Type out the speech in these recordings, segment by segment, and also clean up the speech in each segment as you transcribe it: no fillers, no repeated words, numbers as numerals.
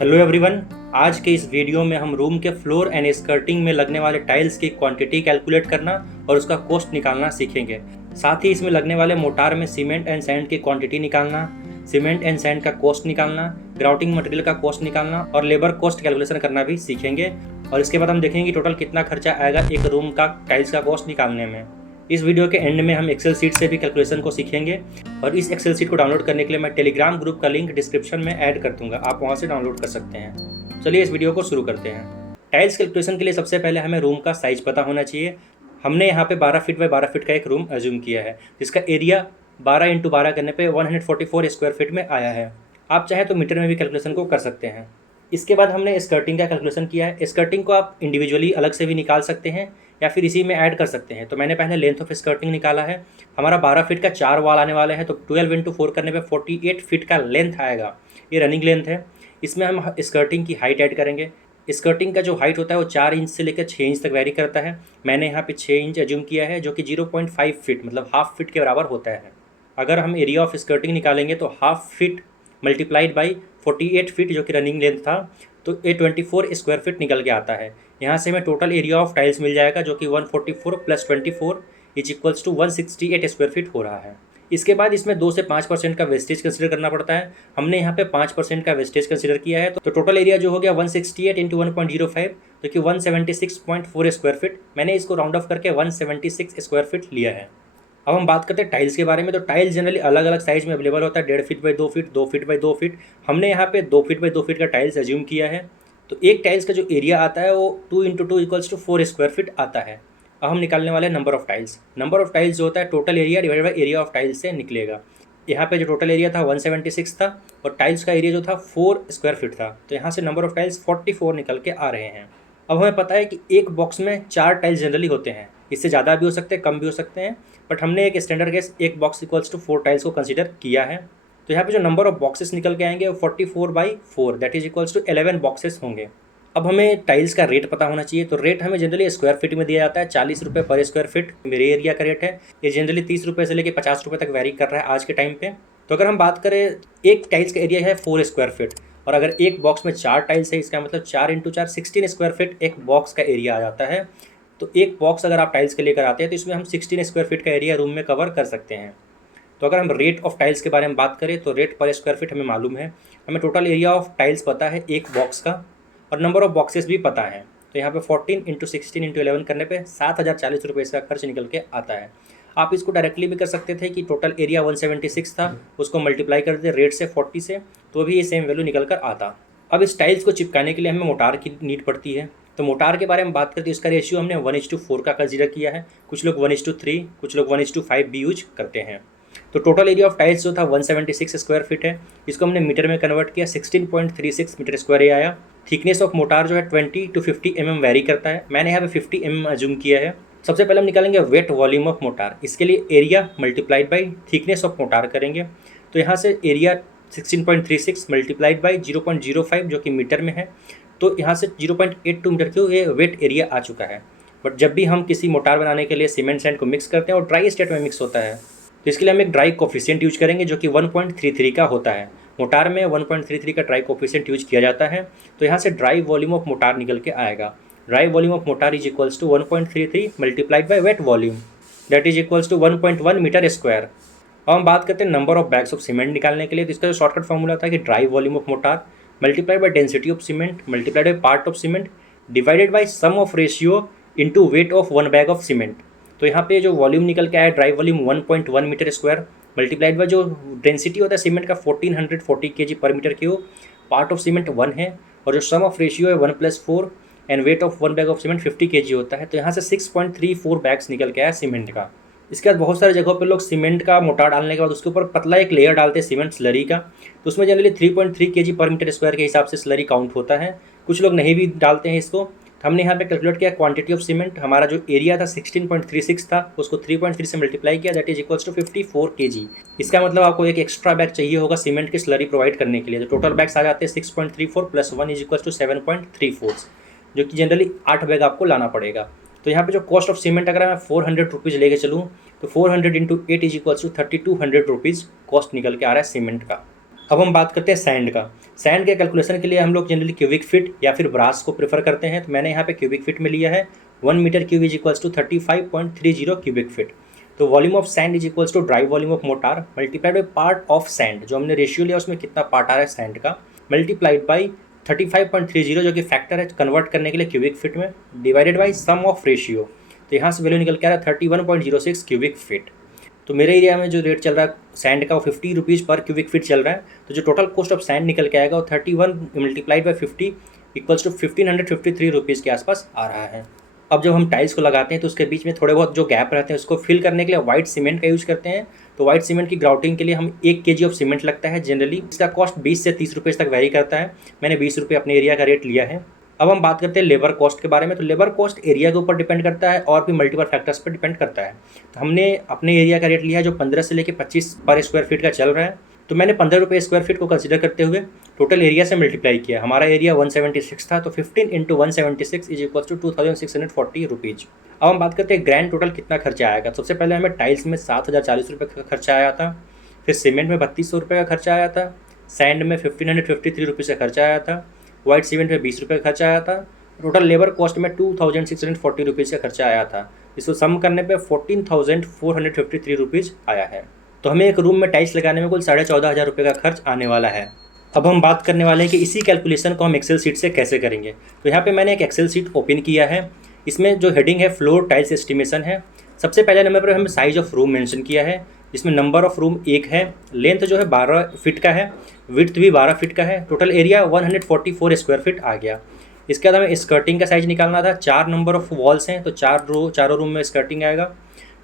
Hello everyone. आज के इस वीडियो में हम रूम के फ्लोर एंड स्कर्टिंग में लगने वाले टाइल्स की क्वांटिटी कैलकुलेट करना और उसका कॉस्ट निकालना सीखेंगे। साथ ही इसमें लगने वाले मोटार में सीमेंट एंड सैंड की क्वांटिटी निकालना, सीमेंट एंड सैंड का कॉस्ट निकालना, ग्राउटिंग मटेरियल का कॉस्ट निकालना और लेबर कॉस्ट कैलकुलेशन करना भी सीखेंगे। और इसके बाद हम देखेंगे टोटल कितना खर्चा आएगा एक रूम का टाइल्स का कॉस्ट निकालने में। इस वीडियो के एंड में हम एक्सेल सीट से भी कैलकुलेशन को सीखेंगे और इस एक्सेल सीट को डाउनलोड करने के लिए मैं टेलीग्राम ग्रुप का लिंक डिस्क्रिप्शन में ऐड कर दूंगा, आप वहां से डाउनलोड कर सकते हैं। चलिए इस वीडियो को शुरू करते हैं। टाइल्स कैलकुलेशन के लिए सबसे पहले हमें रूम का साइज पता होना चाहिए। हमने यहाँ पे 12 फीट बाय 12 फीट का एक रूम एज्यूम किया है जिसका एरिया 12 × 12 करने पे 144 स्क्वायर फीट में आया है। आप चाहे तो मीटर में भी कैलकुलेशन को कर सकते हैं। इसके बाद हमने स्कर्टिंग का कैलकुलेशन किया है। स्कर्टिंग को आप इंडिविजुअली अलग से भी निकाल सकते हैं या फिर इसी में ऐड कर सकते हैं। तो मैंने पहले लेंथ ऑफ स्कर्टिंग निकाला है। हमारा 12 फीट का 4 वॉल आने वाले हैं तो 12 × 4 करने पे 48 फीट का लेंथ आएगा। ये रनिंग लेंथ है। इसमें हम स्कर्टिंग की हाइट ऐड करेंगे। स्कर्टिंग का जो हाइट होता है वो 4 इंच से लेकर 6 इंच तक वैरी करता है। मैंने यहाँ पे 6 इंच एज्यूम किया है जो कि 0.5 फीट मतलब हाफ फीट के बराबर होता है। अगर हम एरिया ऑफ स्कर्टिंग निकालेंगे तो half feet multiplied by 48 feet जो कि रनिंग लेंथ था तो ये 24 स्क्वायर फीट निकल के आता है। यहाँ से हमें टोटल एरिया ऑफ टाइल्स मिल जाएगा जो कि 144 + 24 = 168 स्क्वायर फीट हो रहा है। इसके बाद इसमें 2 से 5% का वेस्टेज कंसिडर करना पड़ता है। हमने यहाँ पे 5% का वेस्टेज कंसिडर किया है तो टोटल एरिया जो हो गया 168 × 1.05 जो कि 176.4 स्क्वायर फीट। मैंने इसको राउंड ऑफ करके 176 स्क्वायर फीट लिया है। अब हम बात करते हैं टाइल्स के बारे में। तो टाइल्स जनरली अलग अलग साइज़ में अवेलेबल होता है, 1.5 feet by 2 feet, 2 feet by 2 feet. हमने यहाँ पे 2 फीट बाई 2 फीट का टाइल्स एज्यूम किया है। तो एक टाइल्स का जो एरिया आता है वो 2 × 2 = 4 स्क्वायर फीट आता है। अब हम निकालने वाले number of tiles. Number of tiles जो होता है total area divided by area of tiles से निकलेगा। यहाँ पे जो टोटल एरिया था 176 था और टाइल्स का एरिया जो था 4 स्क्वायर फीट था तो यहाँ से नंबर ऑफ़ टाइल्स 44 निकल के आ रहे हैं। अब हमें पता है कि एक बॉक्स में 4 टाइल्स जनरली होते हैं। इससे ज़्यादा भी हो सकते हैं, कम भी हो सकते हैं, बट हमने एक स्टैंडर्ड केस एक बॉक्स = 4 टाइल्स को कंसीडर किया है। तो यहाँ पे जो नंबर ऑफ बॉक्सेस निकल के आएंगे वो 44/4 that is equals to 11 boxes होंगे। अब हमें टाइल्स का रेट पता होना चाहिए। तो रेट हमें जनरली स्क्वायर फीट में दिया जाता है, 40 रुपये पर स्क्वायर फीट मेरे एरिया का रेट है। ये जनरली 30 रुपये से लेकर 50 रुपये तक वैरी कर रहा है आज के टाइम पे। तो अगर हम बात करें एक टाइल्स का एरिया है 4 स्क्वायर फीट और अगर एक बॉक्स में 4 टाइल्स है इसका मतलब 4 × 4 16 स्क्वायर फीट एक बॉक्स का एरिया आ जाता है। तो एक बॉक्स अगर आप टाइल्स के लेकर आते हैं तो इसमें हम 16 स्क्वायर फीट का एरिया रूम में कवर कर सकते हैं। तो अगर हम रेट ऑफ टाइल्स के बारे में बात करें तो रेट पर स्क्वायर फीट हमें मालूम है। हमें टोटल एरिया ऑफ टाइल्स पता है एक बॉक्स का और नंबर ऑफ बॉक्सेस भी पता है। तो यहाँ पे 14 × 16 × 11 करने पे 7,040 रुपये इसका खर्च निकल के आता है। आप इसको डायरेक्टली भी कर सकते थे कि टोटल एरिया 176 था उसको मल्टीप्लाई कर देते रेट से 40 से तो भी ये सेम वैल्यू निकल कर आता। अब इस टाइल्स को चिपकाने के लिए हमें मोटार की नीड पड़ती है। तो मोटार के बारे में बात करते हैं इसका रेशियो हमने 1:4 का कंसीडर किया है। कुछ लोग 1:3, कुछ लोग 1:5 भी यूज करते हैं। तो टोटल एरिया ऑफ टाइल्स जो था 176 स्क्वायर फीट है। इसको हमने मीटर में कन्वर्ट किया, 16.36 मीटर स्क्वायर ये आया। थिकनेस ऑफ मोटार जो है 20 to 50 mm वैरी करता है। मैंने यहाँ पे 50 mm एज्यूम किया है। सबसे पहले हम निकालेंगे वेट वॉल्यूम ऑफ मोटार। इसके लिए area multiplied by thickness of motor करेंगे। तो यहाँ से एरिया 16.36 मल्टीप्लाइड बाई 0.05 जो कि मीटर में है तो यहाँ से 0.82 मीटर क्यूब ये वेट एरिया आ चुका है। बट जब भी हम किसी मोटार बनाने के लिए सीमेंट सैंड को मिक्स करते हैं और ड्राई स्टेट में मिक्स होता है तो इसके लिए हम एक ड्राई कोफिशिएंट यूज करेंगे जो कि 1.33 का होता है। मोटार में 1.33 का ड्राई कोफिशिएंट यूज किया जाता है। तो यहाँ से ड्राई वॉल्यूम ऑफ मोटार निकल के आएगा। Dry volume of mortar is equals to 1.33 multiplied by wet volume that is equals to 1.1 metre square. अब हम बात करते हैं number of bags of cement निकालने के लिए। तो इसका जो शॉर्टकट फॉर्मूला था कि dry volume of mortar multiplied by density of cement multiplied by part of cement divided by sum of ratio into weight of 1 bag of cement. तो यहाँ पे जो वॉल्यूम निकल के आया dry volume 1.1 metre square multiplied by जो density होता है सीमेंट का 1440 kg पर metre cube, part of cement 1 है और जो सम ऑफ रेशियो है 1+4 and wait of 1 bag of cement 50 kg होता है। तो यहाँ से 6.34 बैग्स निकल के आया सीमेंट का। इसके बाद बहुत सारे जगहों पे लोग सीमेंट का मोटार डालने के बाद उसके ऊपर पतला एक लेयर डालते हैं सीमेंट स्लरी का। तो उसमें जनरली 3.3 kg पर मीटर स्क्वायर के हिसाब से स्लरी काउंट होता है। कुछ लोग नहीं भी डालते हैं इसको। हमने यहाँ पे कैलकुलेट किया क्वांटिटी ऑफ सीमेंट। हमारा जो एरिया था 16.36 था उसको 3.3 से मल्टीप्लाई किया that is equals to 54 kg। इसका मतलब आपको एक एक्स्ट्रा बैग चाहिए होगा सीमेंट की स्लरी प्रोवाइड करने के लिए। तो टोटल बैग्स आ जाते हैं 6.34 + 1 इज इक्वल्स टू 7.34 जो कि जनरली 8 बैग आपको लाना पड़ेगा। तो यहाँ पे जो कॉस्ट ऑफ सीमेंट अगर मैं 400 रुपीज़ लेके चलूँ तो 400 × 8 is equals to 3200 rupees cost निकल के आ रहा है सीमेंट का। अब हम बात करते हैं सैंड का। सैंड के कैलकुलेशन के लिए हम लोग जनरली क्यूबिक फीट या फिर ब्रास को प्रेफर करते हैं, तो मैंने यहाँ पे क्यूबिक फीट में लिया है। 1 metre cube is equals to 35.30 cubic feet. तो volume of sand is equals to dry volume of mortar multiplied by part of sand, जो हमने रेशियो लिया उसमें कितना पार्ट आ रहा है सैंड का, मल्टीप्लाइड बाई 35.30 जो कि फैक्टर है कन्वर्ट करने के लिए क्यूबिक फीट में, divided by sum of ratio. तो यहाँ से वैल्यू निकल के आ रहा है 31.06 क्यूबिक फीट। तो मेरे एरिया में जो रेट चल रहा है सैंड का वो 50 रुपीज़ पर क्यूबिक फीट चल रहा है। तो जो टोटल कॉस्ट ऑफ सैंड निकल के आएगा वो 31 multiplied by 50 equals to 1553 rupees के आसपास आ रहा है। अब जब हम टाइल्स को लगाते हैं तो उसके बीच में थोड़े बहुत जो गैप रहते हैं उसको फिल करने के लिए वाइट सीमेंट का यूज़ करते हैं। तो वाइट सीमेंट की ग्राउटिंग के लिए हम 1 kg ऑफ सीमेंट लगता है जनरली। इसका कॉस्ट 20 से 30 रुपये तक वेरी करता है। मैंने 20 रुपये अपने एरिया का रेट लिया है। अब हम बात करते हैं लेबर कॉस्ट के बारे में। तो लेबर कॉस्ट एरिया के ऊपर डिपेंड करता है और भी मल्टीपल फैक्टर्स पर डिपेंड करता है। तो हमने अपने एरिया का रेट लिया है जो 15 से लेकर 25 पर स्क्वायर फीट का चल रहा है। तो मैंने 15 रुपये स्क्वायर फीट को कंसिडर करते हुए टोटल एरिया से मल्टीप्लाई किया। हमारा एरिया 176 था, तो 15 into 176 is equal to 2640 rupees. अब हम बात करते हैं ग्रैंड टोटल कितना खर्चा आएगा। सबसे पहले हमें टाइल्स में 7040 रुपये का खर्चा आया था, फिर सीमेंट में 3200 रुपये का खर्चा आया था, सैंड में 1553 रुपीज़ का खर्चा आया था, वाइट सीमेंट में 20 रुपये का खर्चा आया था। टोटल लेबर कॉस्ट में 2640 रुपीज़ का खर्चा आया था। इसको सम करने पे 14,453 रुपीज़ आया है। तो हमें एक रूम में टाइल्स लगाने में कुल 14,500 रुपये का खर्च आने वाला है। अब हम बात करने वाले हैं कि इसी कैलकुलेशन को हम एक्सेल सीट से कैसे करेंगे। तो यहाँ पे मैंने एक एक्सेल सीट ओपन किया है। इसमें जो हेडिंग है फ्लोर टाइल्स एस्टिमेशन है। सबसे पहले नंबर पर हमें साइज ऑफ रूम मेंशन किया है, जिसमें नंबर ऑफ रूम 1 है, लेंथ जो है 12 फीट का है, विड्थ भी 12 फीट का है, टोटल एरिया 144 स्क्वायर फीट आ गया। इसके बाद हमें स्कर्टिंग का साइज निकालना था। 4 नंबर ऑफ वॉल्स हैं तो चारों रूम में स्कर्टिंग आएगा।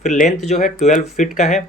फिर लेंथ जो है 12 फीट का है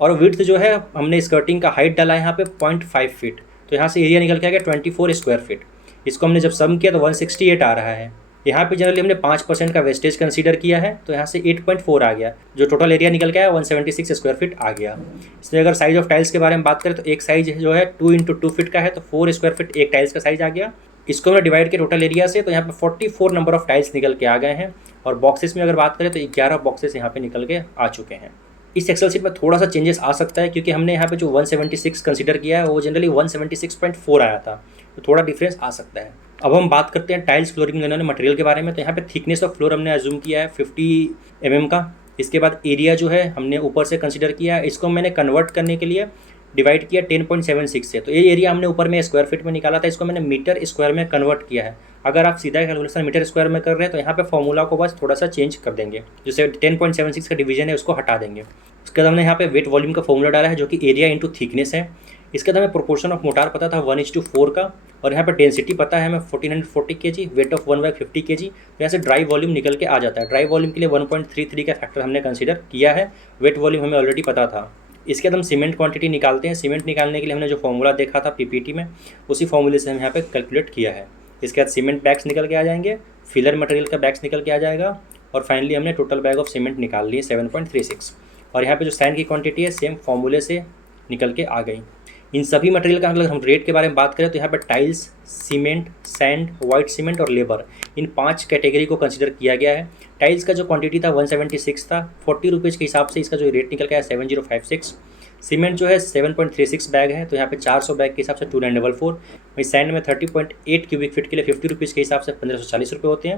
और विड्थ जो है हमने स्कर्टिंग का हाइट डाला है यहाँ पे 0.5 फीट। तो यहाँ से एरिया निकल के आ गया 24 स्क्वायर फीट। इसको हमने जब सम किया तो 168 आ रहा है। यहाँ पे जनरली हमने 5% का वेस्टेज कंसीडर किया है, तो यहाँ से 8.4 आ गया। जो टोटल एरिया निकल के आया 176 स्क्वायर फीट आ गया। इसलिए अगर साइज ऑफ टाइल्स के बारे में बात करें तो एक साइज जो है 2 इंटू 2 फीट का है, तो 4 स्क्वायर फीट एक टाइल्स का साइज आ गया। इसको हमने डिवाइड किया टोटल एरिया से, तो यहाँ पे 44 नंबर ऑफ टाइल्स निकल के आ गए हैं। और बॉक्सेस में अगर बात करें तो 11 बॉक्सेस यहाँ पे निकल के आ चुके हैं। इस एक्सेल शीट में थोड़ा सा चेंजेस आ सकता है क्योंकि हमने यहाँ पे जो 176 कंसीडर किया है वो जनरली 176.4 आया था, तो थोड़ा डिफरेंस आ सकता है। अब हम बात करते हैं टाइल्स फ्लोरिंग लेने वाले मटेरियल के बारे में। तो यहाँ पे थिकनेस ऑफ फ्लोर हमने अज्यूम किया है 50 mm का। इसके बाद एरिया जो है हमने ऊपर से कंसीडर किया है, इसको मैंने कन्वर्ट करने के लिए डिवाइड किया 10.76 से। तो ये एरिया हमने ऊपर में स्क्वायर फीट में निकाला था, इसको मैंने मीटर स्क्वायर में कन्वर्ट किया है। अगर आप सीधा कैलकुलेशन मीटर स्क्वायर में कर रहे हैं तो यहाँ पे फॉर्मूला को बस थोड़ा सा चेंज कर देंगे, जैसे 10.76 का डिवीजन है उसको हटा देंगे। उसके बाद हमने यहाँ पे वेट वॉल्यूम का फॉर्मूला डाला है जो कि एरिया इंटू थिकनेस है। इसके बाद हमें प्रोपोर्शन ऑफ मोटार पता था 1:4 का, और यहाँ पे डेंसिटी पता है हमें 1440 kg, वेट ऑफ 1/50 kg। तो यहाँ से ड्राई वॉल्यूम निकल के आ जाता है। ड्राई वॉल्यूम के लिए 1.33 का फैक्टर हमने कंसीडर किया है, वेट वॉल्यूम हमें ऑलरेडी पता था। इसके बाद हम सीमेंट क्वांटिटी निकालते हैं। सीमेंट निकालने के लिए हमने जो फॉर्मूला देखा था पीपीटी में, उसी फॉर्मूले से हम यहाँ पे कैलकुलेट किया है। इसके बाद सीमेंट बैग्स निकल के आ जाएंगे, फिलर मटेरियल का बैग्स निकल के आ जाएगा, और फाइनली हमने टोटल बैग ऑफ सीमेंट निकाल लिए 7.36। और यहाँ पे जो सैंड की क्वांटिटी है सेम फॉर्मूले से निकल के आ गई। इन सभी मटेरियल का अगर हम रेट के बारे में बात करें तो यहाँ पे tiles, cement, sand, white cement और लेबर, इन 5 कैटेगरी को कंसिडर किया गया है। टाइल्स का जो क्वांटिटी था 176 था, 40 रुपीज़ के हिसाब से इसका जो रेट निकल गया है 7056। सीमेंट जो है 7.36 बैग है, तो यहाँ पे 400 बैग के हिसाब से 2944। वही सैंड में 30.8 क्यूबिक फीट के लिए 50 रुपीज़ के हिसाब से 1540 रुपये होते हैं,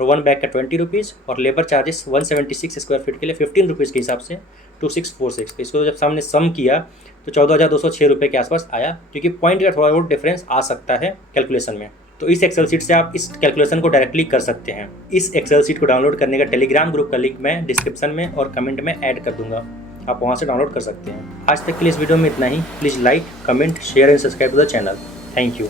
और 1 बैग का 20 रुपीज़, और लेबर चार्जेस 176 स्क्वायर फीट के लिए 15 रुपीज़ के हिसाब से 2646। तो इसको जब सामने सम किया तो 14,206 रुपये के आसपास आया, क्योंकि पॉइंट का थोड़ा बहुत डिफरेंस आ सकता है कैलकुलेशन में। तो इस एक्सेल सीट से आप इस कैलकुलेशन को डायरेक्टली कर सकते हैं। इस एक्सेल सीट को डाउनलोड करने का टेलीग्राम ग्रुप का लिंक मैं डिस्क्रिप्शन में और कमेंट में ऐड कर दूंगा, आप वहां से डाउनलोड कर सकते हैं। आज तक के लिए इस वीडियो में इतना ही। Please like, comment, share and subscribe to the channel. Thank you.